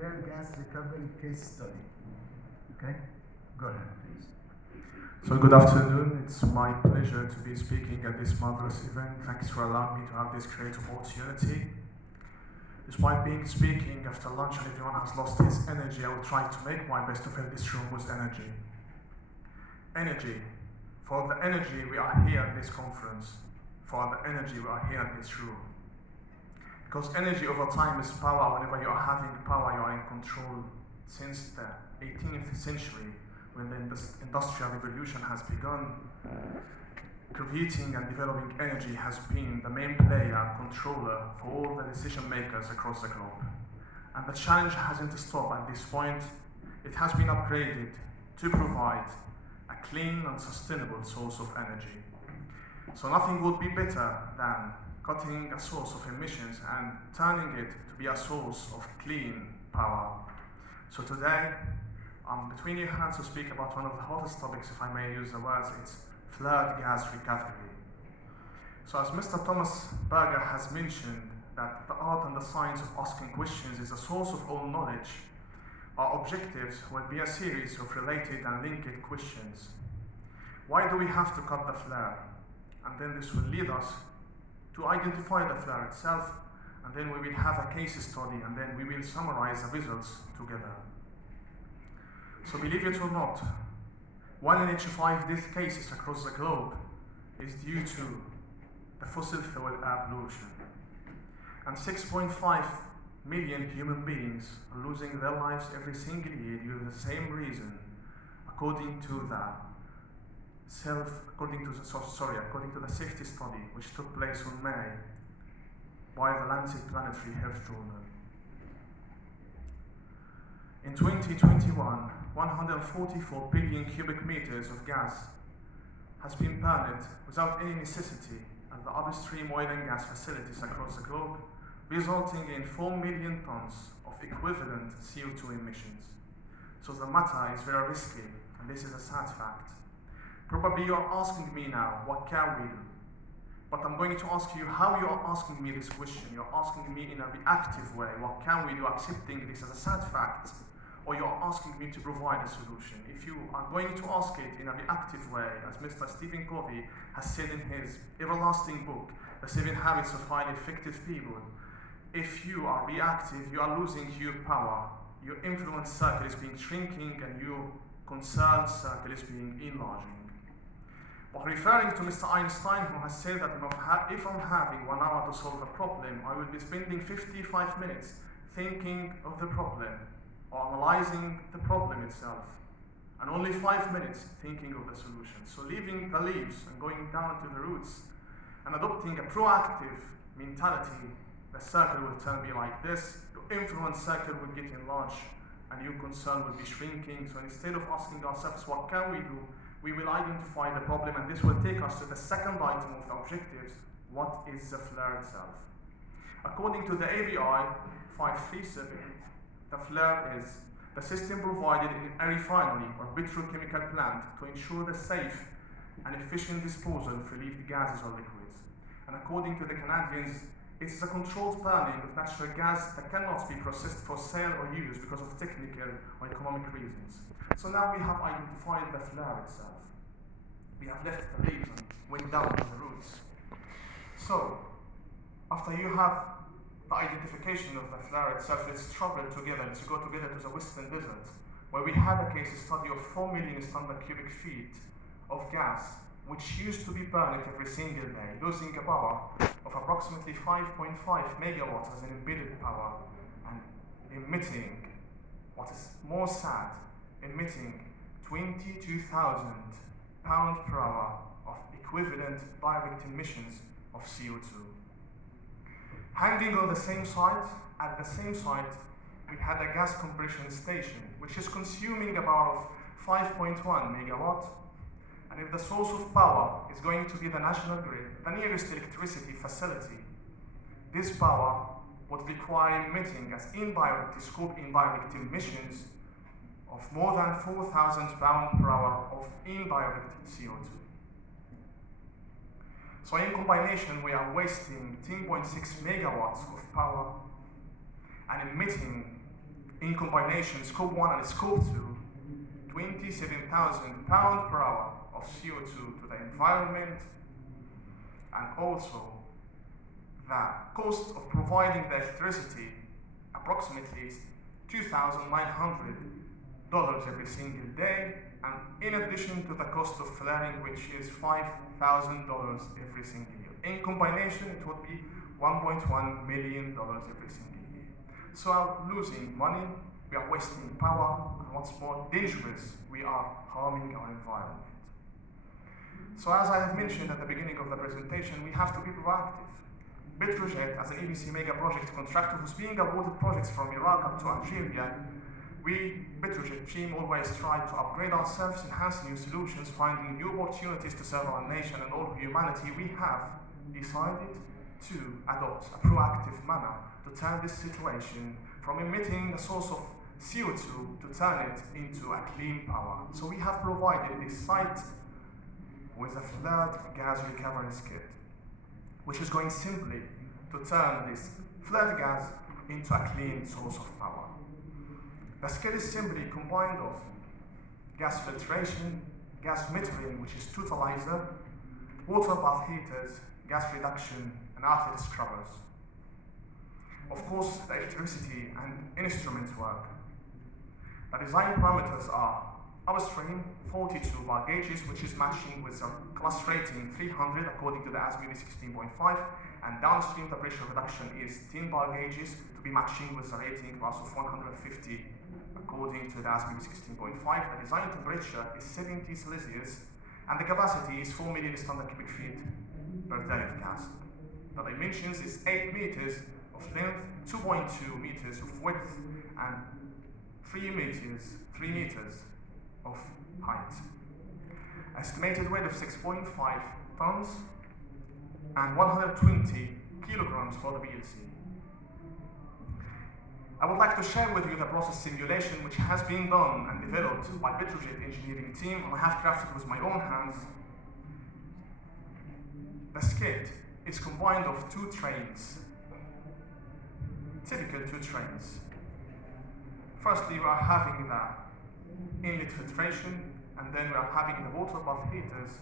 flare gas recovery case study. Okay? Go ahead, please. So good afternoon. It's my pleasure to be speaking at this marvelous event. Thanks for allowing me to have this great opportunity. Despite being speaking after lunch and everyone has lost his energy, I will try to make my best to fill this room with energy. Energy. For the energy we are here at this conference. For the energy we are here in this room. Because energy over time is power. Whenever you are having power, you are in control. Since the 18th century, when the industrial revolution has begun, creating and developing energy has been the main player, controller for all the decision makers across the globe. And the challenge hasn't stopped at this point. It has been upgraded to provide a clean and sustainable source of energy. So nothing would be better than cutting a source of emissions and turning it to be a source of clean power. So today, I'm between your hands to speak about one of the hottest topics, if I may use the words. It's flared gas recovery. So as Mr. Thomas Berger has mentioned, that the art and the science of asking questions is the source of all knowledge. Our objectives will be a series of related and linked questions. Why do we have to cut the flare? And then this will lead us to identify the flare itself, and then we will have a case study, and then we will summarize the results together. So believe it or not, 1 in each 5 death cases across the globe is due to the fossil fuel air pollution. And 6.5 million human beings are losing their lives every single year due to the same reason, according to the safety study which took place in May by the Lancet Planetary Health Journal. In 2021, 144 billion cubic meters of gas has been burned without any necessity at the upstream oil and gas facilities across the globe, resulting in 4 million tons of equivalent CO2 emissions. So the matter is very risky, and this is a sad fact. Probably you are asking me now, what can we do? But I'm going to ask you how you are asking me this question. You're asking me in a reactive way, what can we do, accepting this as a sad fact? Or you're asking me to provide a solution. If you are going to ask it in a reactive way, as Mr. Stephen Covey has said in his everlasting book, The 7 Habits of Highly Effective People, if you are reactive, you are losing your power. Your influence circle is being shrinking and your concern circle is being enlarging. But referring to Mr. Einstein, who has said that if I'm having 1 hour to solve a problem, I will be spending 55 minutes thinking of the problem or analyzing the problem itself, and only 5 minutes thinking of the solution. So leaving the leaves and going down to the roots and adopting a proactive mentality, the circle will turn be like this, your influence circle will get enlarged, and your concern will be shrinking. So instead of asking ourselves, what can we do? We will identify the problem, and this will take us to the second item of the objectives. What is the flare itself? According to the ABI 537, the flare is the system provided in a refinery or petrochemical plant to ensure the safe and efficient disposal of relieved gases or liquids. And according to the Canadians, it is a controlled burning of natural gas that cannot be processed for sale or use because of technical or economic reasons. So now we have identified the flare itself. We have left the leaves and went down to the roots. So, after you have the identification of the flare itself, let's travel together, let's go together to the Western Desert, where we had a case study of 4 million standard cubic feet of gas, which used to be burned every single day, losing a power of approximately 5.5 megawatts as an embedded power, and emitting, what is more sad, emitting 22,000 pounds per hour of equivalent direct emissions of CO2. Hanging on the same site, at the same site, we had a gas compression station, which is consuming about 5.1 megawatt. And if the source of power is going to be the national grid, the nearest electricity facility, this power would require emitting as indirect scope indirect emissions of more than 4,000 pounds per hour of indirect CO2. So in combination, we are wasting 10.6 megawatts of power and emitting In combination, Scope 1 and Scope 2, 27,000 pounds per hour of CO2 to the environment, and also the cost of providing the electricity approximately is $2,900 every single day, and in addition to the cost of flaring, which is $5,000 every single year. In combination, it would be $1.1 million every single year. So I'm losing money, we are wasting power, and what's more dangerous, we are harming our environment. So as I have mentioned at the beginning of the presentation, we have to be proactive. Petrojet, as an EPC mega project contractor who's being awarded projects from Iraq up to Algeria, we, Petrojet team, always try to upgrade ourselves, enhance new solutions, finding new opportunities to serve our nation and all humanity. We have decided to adopt a proactive manner to turn this situation from emitting a source of CO2 to turn it into a clean power. So we have provided this site with a flared gas recovery skid, which is going simply to turn this flared gas into a clean source of power. The skid is simply combined of gas filtration, gas metering, which is totalizer, water bath heaters, gas reduction, and outlet scrubbers. Of course, the electricity and instrument work. The design parameters are upstream 42 bar gauges, which is matching with the class rating 300 according to the ASME 16.5, and downstream the pressure reduction is 10 bar gauges to be matching with the rating class of 150 according to the ASME 16.5. The design temperature is 70 Celsius, and the capacity is 4 million standard cubic feet per day of gas. The dimensions is 8 meters of length, 2.2 meters of width, and 3 meters of height. Estimated weight of 6.5 tons and 120 kilograms for the PLC. I would like to share with you the process simulation which has been done and developed by Petrojet engineering team, and I have crafted with my own hands. The skid is combined of 2 trains, typical 2 trains. Firstly, we are having the inlet filtration, and then we are having the water bath heaters,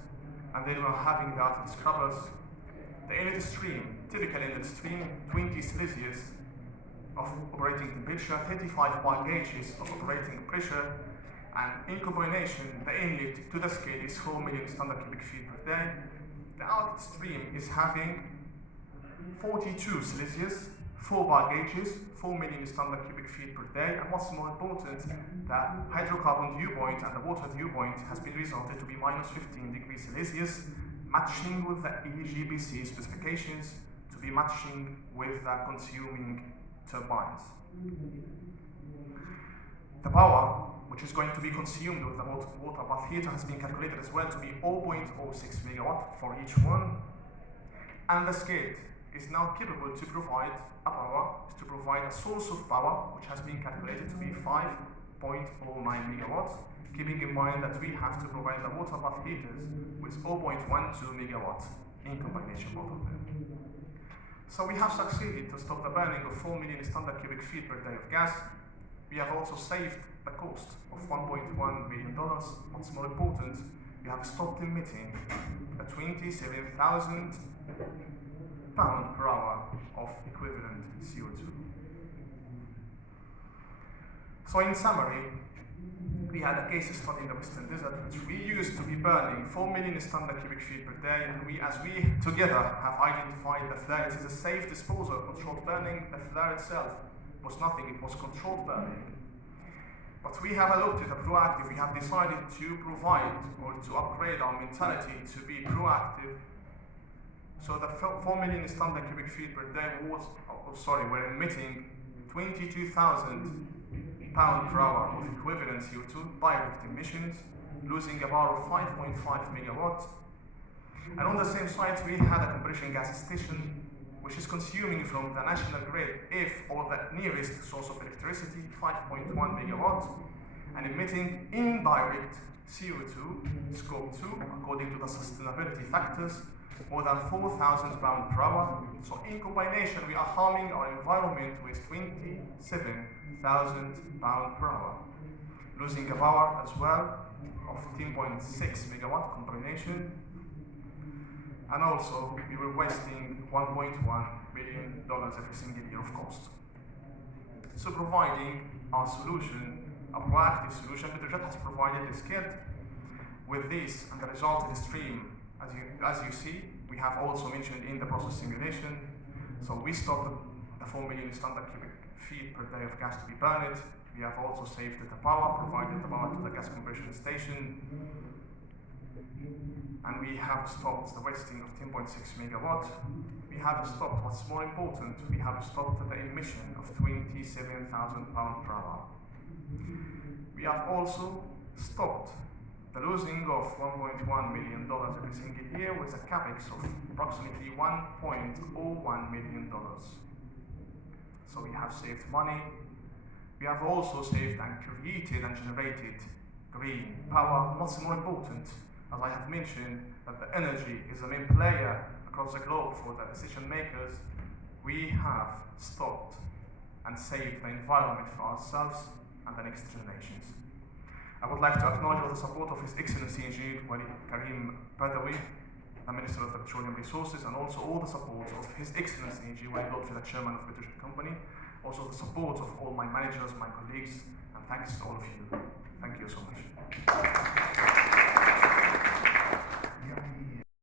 and then we are having the outlet scrubbers. The inlet stream, typical inlet stream, 20 Celsius of operating temperature, 35 bar gauges of operating pressure, and in combination, the inlet to the skid is 4 million standard cubic feet per day. The outlet stream is having 42 Celsius, 4 bar gauges, 4 million standard cubic feet per day, and what's more important, the hydrocarbon dew point and the water dew point has been resulted to be minus 15 degrees Celsius, matching with the EGBC specifications to be matching with the consuming turbines. The power which is going to be consumed with the water bath heater has been calculated as well to be 0.06 megawatt for each one, and the skid is now capable to provide a source of power which has been calculated to be 5.09 megawatts, keeping in mind that we have to provide the water bath heaters with 0.12 megawatts in combination both of them. So we have succeeded to stop the burning of 4 million standard cubic feet per day of gas. We have also saved the cost of $1.1 million. What's more important, we have stopped emitting a 27,000 pound per hour of equivalent CO2. So in summary, we had a case study in the Western Desert which we used to be burning 4 million standard cubic feet per day, and as we together have identified the flare, it is a safe disposal, controlled burning. The flare itself was nothing, it was controlled burning. But we have adopted a proactive, we have decided to provide or to upgrade our mentality to be proactive. So the 4 million standard cubic feet per day we're emitting 22,000 pound per hour of equivalent CO2 direct emissions, losing a power of 5.5 megawatts. And on the same site, we had a compression gas station which is consuming from the national grid, or the nearest source of electricity, 5.1 megawatts, and emitting indirect CO2, scope 2, according to the sustainability factors, more than 4,000 pounds per hour. So in combination, we are harming our environment with 27,000 pounds per hour. Losing a power as well of 10.6 megawatt combination. And also, we were wasting $1.1 billion every single year of cost. So providing our solution, a proactive solution, Petrojet has provided this kit. With this and the resulting stream, as you see, we have also mentioned in the process simulation. So we stopped the 4 million standard cubic feet per day of gas to be burned. We have also saved the power, provided the power to the gas compression station. And we have stopped the wasting of 10.6 megawatt. We have stopped, what's more important, we have stopped the emission of 27,000 pounds per hour. We have also stopped the losing of $1.1 million every single year with a capex of approximately $1.01 million. So we have saved money. We have also saved and created and generated green power. What's more important, as I have mentioned, that the energy is the main player across the globe for the decision makers. We have stopped and saved the environment for ourselves and the next generations. I would like to acknowledge the support of His Excellency Engineer Karim Badawi, the Minister of the Petroleum Resources, and also all the support of His Excellency Engineer Lotfi, the Chairman of the Petrojet Company, also the support of all my managers, my colleagues, and thanks to all of you. Thank you so much.